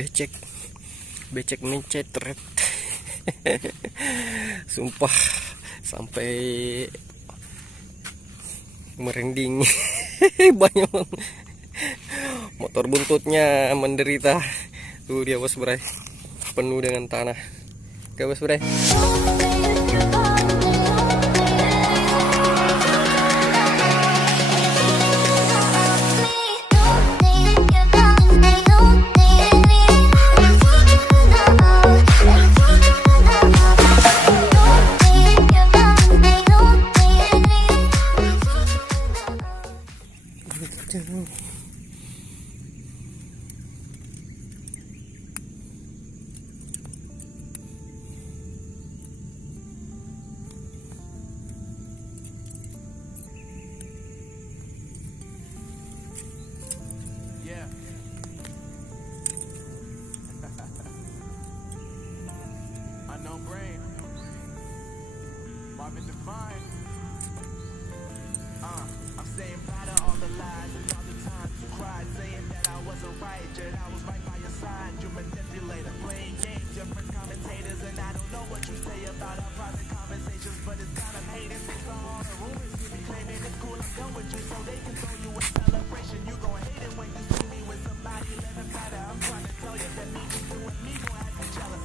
becek mencetret. Sumpah sampai merinding. Banyak motor buntutnya menderita. Tuh dia bos bray, penuh dengan tanah. Oke bos bray. Unknown brain, Marvin Devine. I'm saying bye to all the lies and all the times you cried, saying that I wasn't right, yet I was right by your side. You manipulator, playing games, different commentators, and I don't know what you say about our private conversations, but it's kind of hating since all the rumors you be claiming it's cool. I'm done with you, so they can throw you a celebration. You gon' hate it when you see me with somebody living better. I'm trying to tell you that me just you and me gon' have you jealous.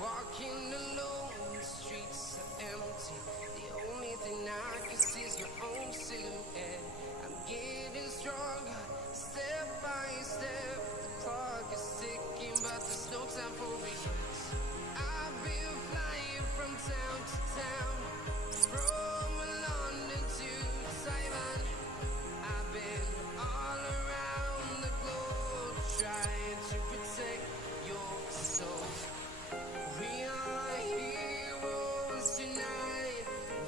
Walking alone, the streets are empty. The only thing I can see is my own silhouette. I'm getting stronger, step by step. The clock is ticking, but there's no time for regrets. I've been flying from town to town, from London to Taiwan. I've been all around the globe, trying to protect your soul. We are heroes tonight.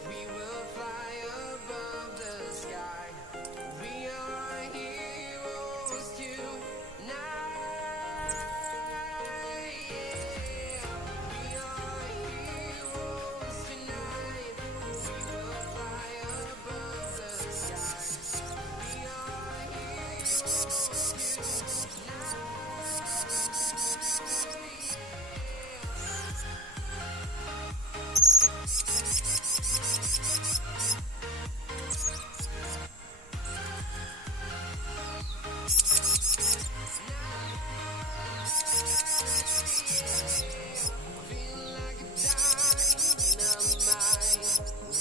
We will fly above the sky. We are heroes tonight. Yeah. We are heroes tonight. We will fly above the sky. We are heroes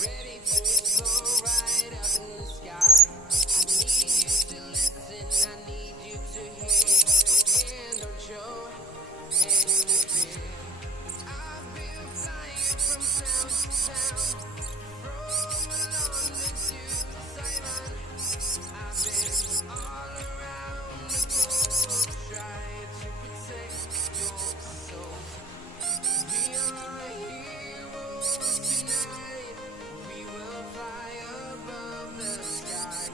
ready to explore right up in the sky. I need you to listen, I need you to hear, and don't show any fear. I've been flying from town to town, from London to Taiwan. I've been all around the globe, trying to protect your soul. We are heroes tonight. We will fly above the sky.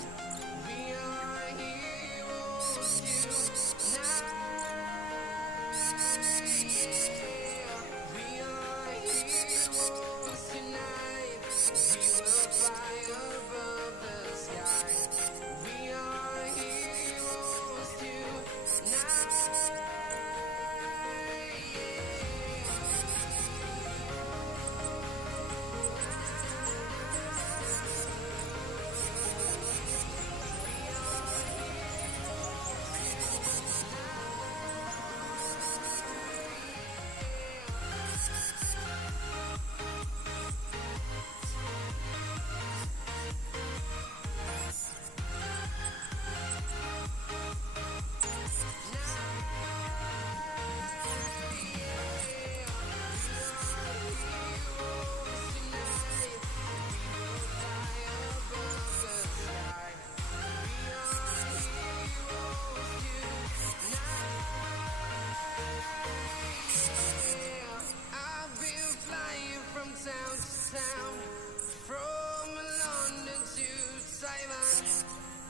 We are heroes tonight. Yeah. We are heroes tonight. We will fly above the sky. We are heroes tonight. I've been flying from town to town, from London to Taiwan.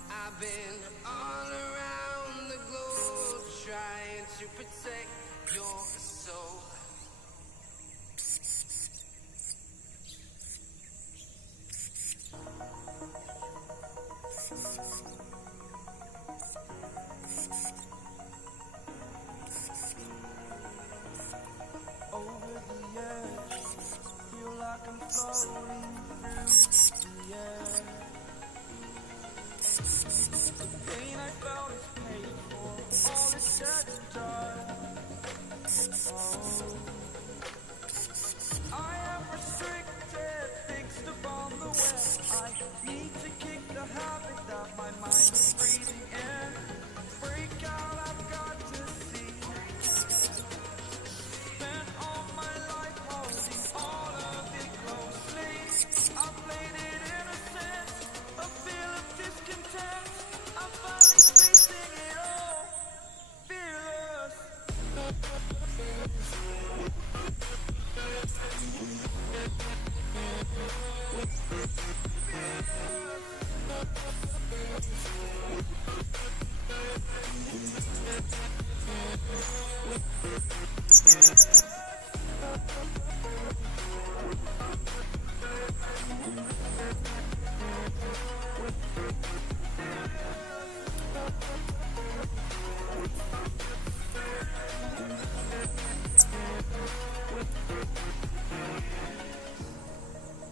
I've been all around the globe, trying to protect your soul. Over the edge, feel like I'm floating through the air. The pain I felt is paid for, all is said and done. Oh, I am restricted, fixed upon the web. I need to kick the habit that my mind is breathing in. Break out, I've got to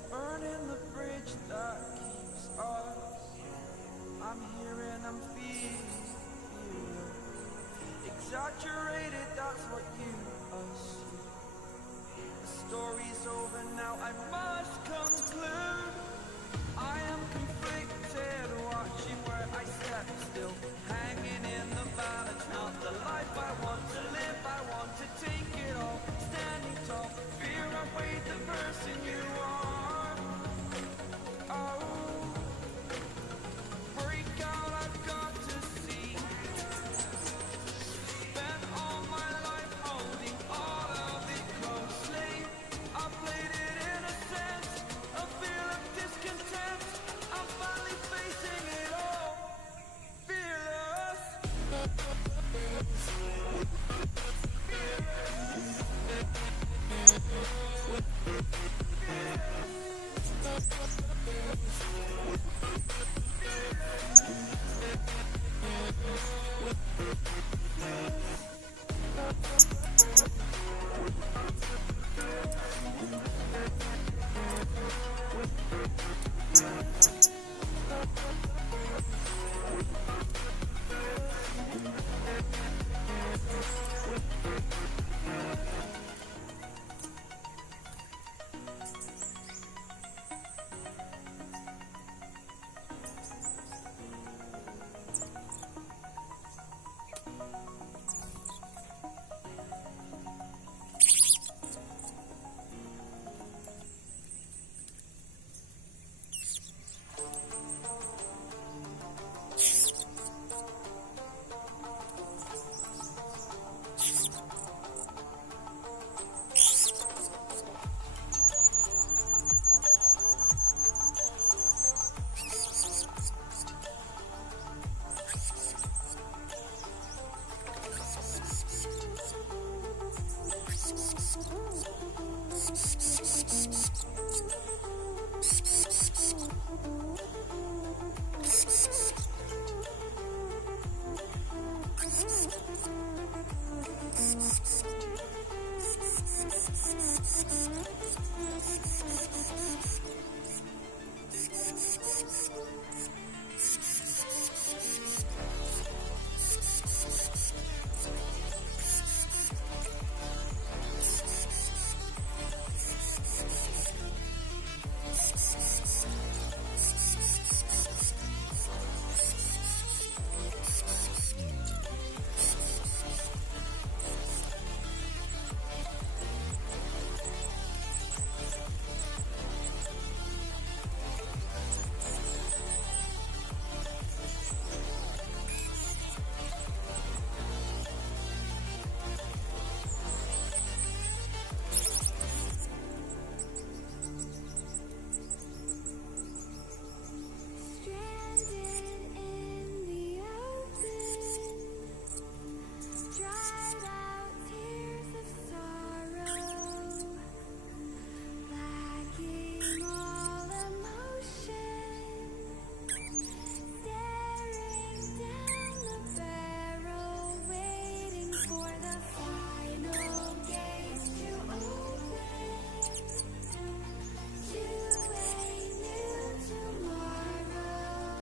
Burning the bridge that keeps us. I'm here and I'm feeling exaggerated, that's what you assume. The story's over now, I must conclude. I am conflicted, watching where I step still, hanging in the balance, not the life I want.